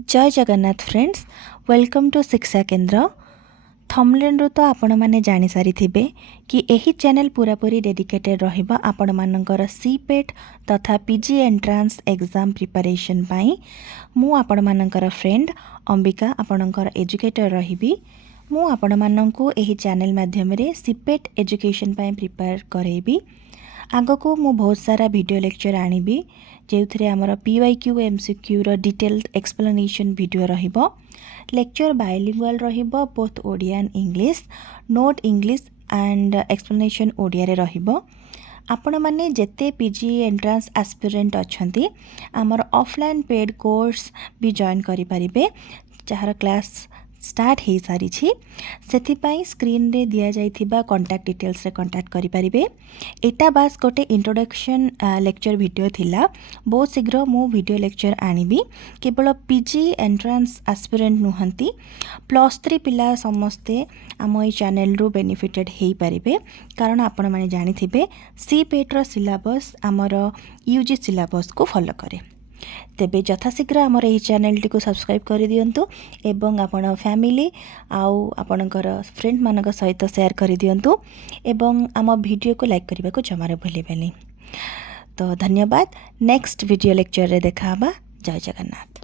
जय Jagannath friends, welcome to शिक्षा केन्द्र। थंबनेल तो आपण माने जानी सारी थिबे कि एही चैनल पूरा पूरी डेडिकेटेड रहिबा आपण मानकर सीपेट तथा पीजी एंट्रांस एग्जाम प्रिपरेशन पाई। मु आपण मानकर फ्रेंड अंबिका आपणकर एजुकेटर रहिबी। मु आपण माननकु एही चैनल माध्यम रे सीपेट एजुकेशन पाई प्रिपेयर करेबी। आगको मु बहुत सारा वीडियो लेक्चर आनिबी जेउथरे हमर पीवाईक्यू एमसीक्यू रो डिटेल्ड एक्सप्लेनेशन वीडियो रहिबो। लेक्चर बायलिंगुअल रहिबो, both Odia and English, note English and explanation Odia रे रहिबो। आपण माने जेते पीजी एंट्रांस एस्पिरेंट अछंती हमर ऑफलाइन पेड कोर्स भी जॉइन करि परिबे, जहार क्लास स्टार्ट हो सारी से स्क्रीन रे दिया जाइथिबा कांटेक्ट डिटेल्स रे कांटेक्ट करि परिबे। एटा बास गोटे इंट्रोडक्शन लेक्चर वीडियो थिला। बहुत शीघ्र मु वीडियो लेक्चर आनिबी। केवल पीजी एंट्रांस एस्पिरेंट नुहंती, +3 पिला समस्ते आम ई चैनल रु बेनिफिटेड हेई परिबे, कारण आपण माने जानि थिबे सीपेट रो सिलेबस आमर यूजी सिलेबस को फॉलो करे। तेबे यथाशीघ्र आमर यही चैनल टी को सब्सक्राइब कर दियंतु एवं आपण फैमिली आउ आपणकर फ्रेंड मानक सहित शेयर कर दियंतु एवं आम वीडियो को लाइक करने को जमारे भूलिबेनी। तो धन्यवाद। नेक्स्ट वीडियो लेक्चर रे देखा। जय जगन्नाथ।